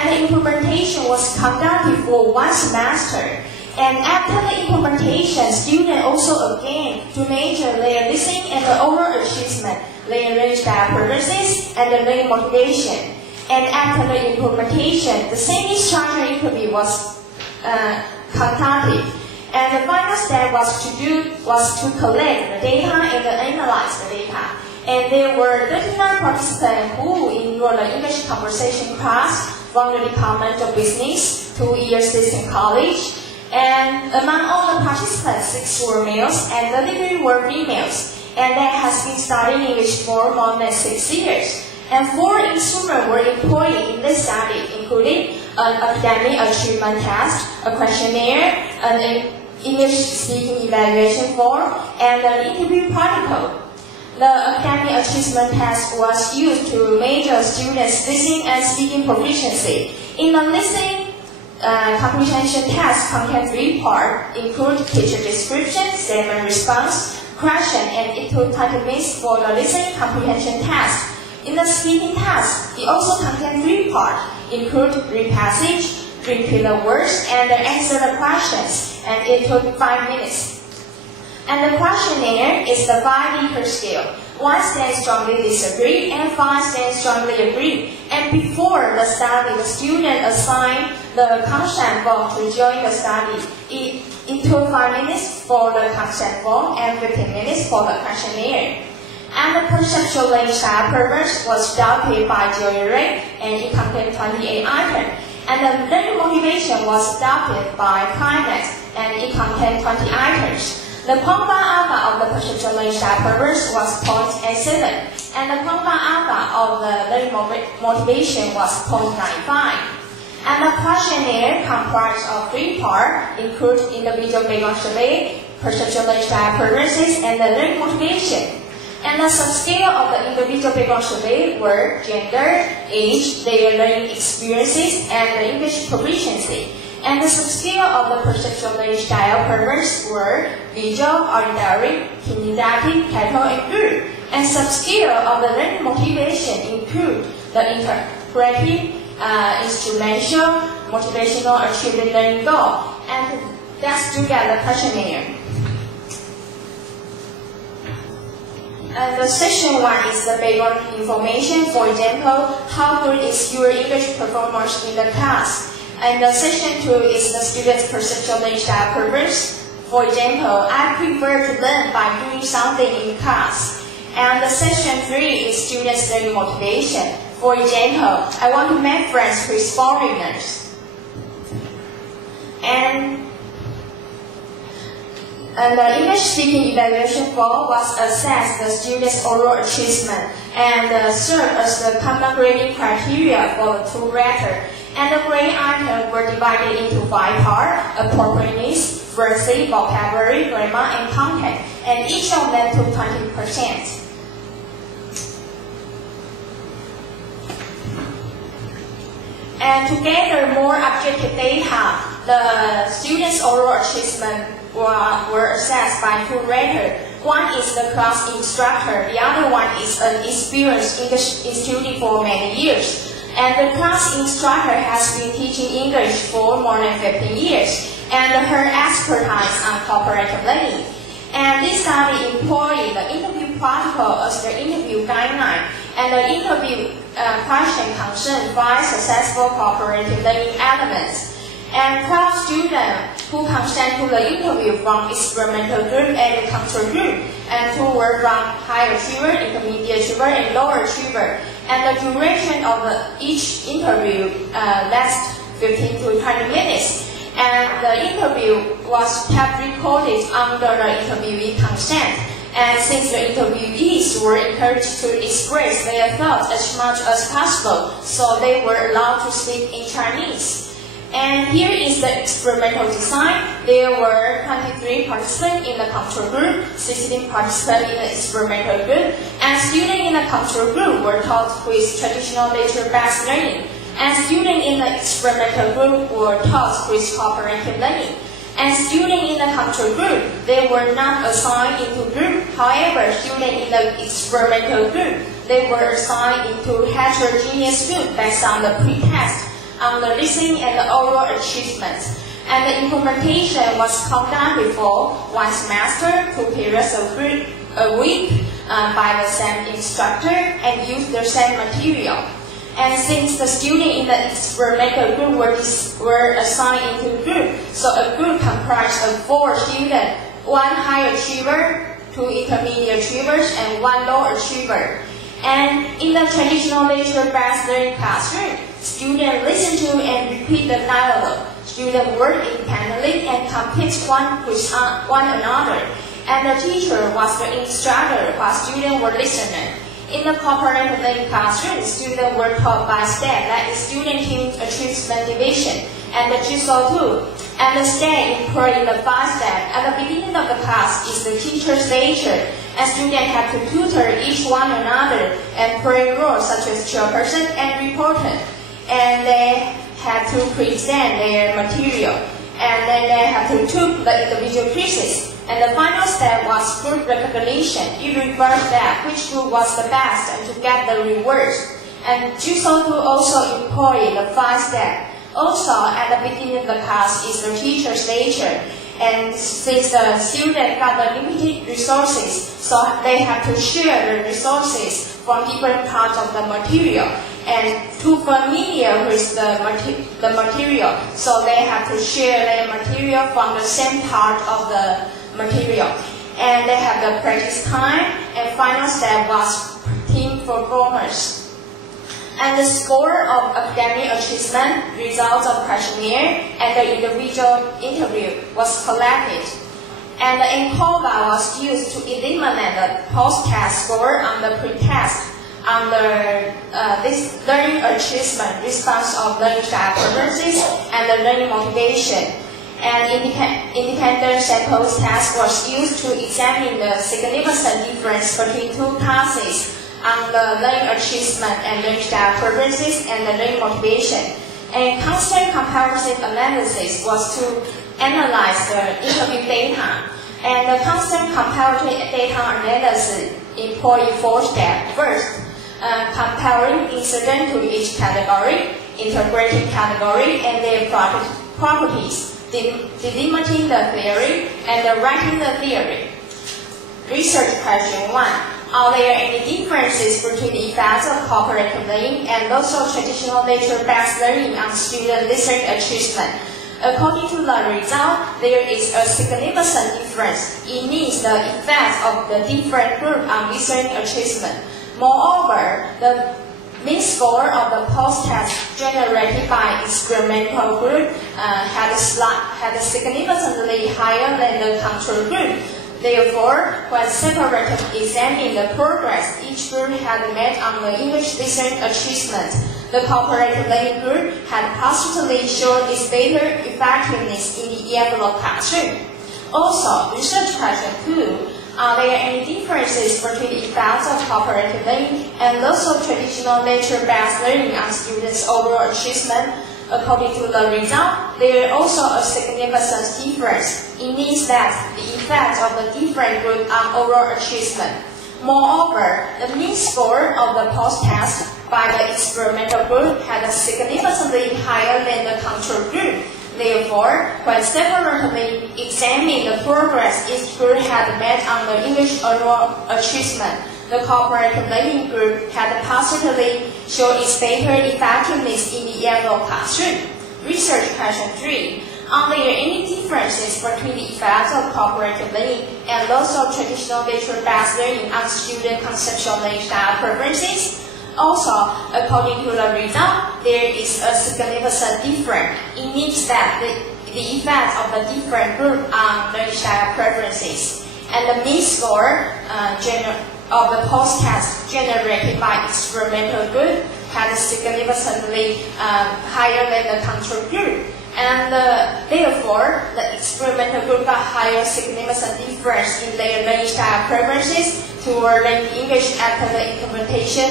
and the implementation was conducted for 1 semester. And after the implementation, students also again to measure their listening and the oral achievement, their range diagnosis, and the learning motivation. And after the implementation, the semi-structured interview was conducted. And the final step was to collect the data and analyze the data. And there were 39 participants who enrolled the English conversation class from the Department of Business, 2-year system college. And among all the participants, 6 were males and 33 were females. And they has been studying English for more than 6 years. And 4 instruments were employed in this study, including an academic achievement test, a questionnaire, an English speaking evaluation form, and an interview protocol. The academic achievement test was used to measure students' listening and speaking proficiency. In the listening comprehension test contains 3 parts, include teacher description, statement response, question, and it took 20 minutes for the listening comprehension test. In the speaking test, it also contains 3 parts, include read passage, repeat the words, and answer the questions, and it took 5 minutes. And the questionnaire is the 5 scale. 1 stands strongly disagree, and 5 stands strongly agree. And before the study, the student assigned the consent form to join the study. It took 5 minutes for the consent form and 15 minutes for the questionnaire. And the perceptual learning style purpose was adopted by Joy, and it contained 28 items. And the learning motivation was adopted by Climax, and it contained 20 items. The Pongba alpha of the perceptual learning style purpose was 0.87, and the Pongba alpha of the learning motivation was 0.95. And the questionnaire comprised of 3 parts, include individual background survey, perceptual learning style purposes, and the learning motivation. And the subscale of the individual background survey were gender, age, their learning experiences, and the English proficiency. And the subscale of the perceptual learning style purpose were visual, auditory, kinesthetic, tactile, and group. And subscale of the learning motivation include the interpretive, instrumental, motivational, achievement learning goal. And let's look at the questionnaire. And the section 1 is the background information. For example, how good is your English performance in the class? And the section 2 is the student's perceptual learning style purpose. For example, I prefer to learn by doing something in class. And the section 3 is student's learning motivation. For example, I want to make friends with foreigners. And the English speaking evaluation form was assess the student's oral achievement and serve as the common grading criteria for the 2 letters. And the grade items were divided into 5 parts: appropriateness, fluency, vocabulary, grammar, and content. And each of them took 20%. And to gather more objective data, the students' oral achievement were assessed by 2 letters. One is the class instructor, the other one is an experienced English student for many years. And the class instructor has been teaching English for more than 15 years, and her expertise on cooperative learning. And this study employed the interview protocol as the interview guideline, and the interview question concerned 5 successful cooperative learning elements. And 12 students who consent to the interview from experimental group and the control group, and 2 were from high achiever, intermediate achiever, and lower achiever. And the duration of each interview lasts 15 to 20 minutes. And the interview was kept recorded under the interviewee consent. And since the interviewees were encouraged to express their thoughts as much as possible, so they were allowed to speak in Chinese. And here is the experimental design. There were 23 participants in the control group, 16 participants in the experimental group, and students in the control group were taught with traditional nature-based learning, and students in the experimental group were taught with cooperative learning. And students in the control group, they were not assigned into group. However, students in the experimental group, they were assigned into heterogeneous group based on the pre-test on the listening and the oral achievements. And the implementation was conducted before one semester, 2 periods a week by the same instructor and use the same material. And since the students in the experimental group were assigned into groups, so a group comprised of 4 students, 1 high achiever, 2 intermediate achievers, and 1 low achiever. And in the traditional literature-based learning classroom, students listen to and repeat the dialogue. Students work independently and compete one with one another. And the teacher was the instructor while students were listening. In the cooperative learning classroom, students were taught by STEP, that is Student Team Achievement Division, and the GSO 2. And the STEP employed the 5 steps. At the beginning of the class is the teacher's lecture, and students have to tutor each one another and play roles such as chairperson and reporter. And they have to present their material, and then they have to take the individual quizzes. And the final step was group recognition. It reversed that which group was the best and to get the rewards. And GSO 2 also employed the 5 steps. Also, at the beginning of the class is the teacher's lecture. And since the students got the limited resources, so they have to share the resources from different parts of the material. And too familiar with the material, so they have to share their material from the same part of the material. And they have the practice time, and final step was team performance. And the score of academic achievement, results of questionnaire, and the individual interview was collected. And the ENCOVA was used to eliminate the post-test score on the pre-test under this learning achievement, response of learning style preferences, and the learning motivation. And independent samples test was used to examine the significant difference between 2 classes on the learning achievement and learning style preferences and the learning motivation. And constant comparative analysis was to analyze the interview data. And the constant comparative data analysis employed 4 steps. First, comparing incident to each category, integrating category and their properties, delimiting the theory, and writing the theory. Research question 1. Are there any differences between the effects of cooperative learning and those of traditional nature-based learning on student listening achievement? According to the result, there is a significant difference. It means the effects of the different groups on listening achievement. Moreover, the mean score of the post-test generated by experimental group had a significantly higher than the control group. Therefore, when separated examining the progress each group had made on the English listening achievement, the cooperative learning group had positively shown its better effectiveness in the yellow classroom. Also, research question 2. Are there any differences between the effects of cooperative learning and those of traditional nature-based learning on students' overall achievement? According to the result, there is also a significant difference. It means that the effect of the different groups on overall achievement. Moreover, the mean score of the post-test by the experimental group had a significantly higher than the control group. Therefore, when separately examining the progress each group had made on the English overall achievement, the cooperative learning group had positively shown its better effectiveness in the yellow classroom. Research question 3. Are there any differences between the effects of cooperative learning and those of traditional nature-based learning on student conceptual learning style preferences? Also, according to the result, there is a significant difference. It means that the effects of the different groups on learning style preferences. And the mean score of the post-test generated by experimental group had significantly higher than the control group. And therefore, the experimental group got higher significant difference in their learning style preferences toward learning English after the implementation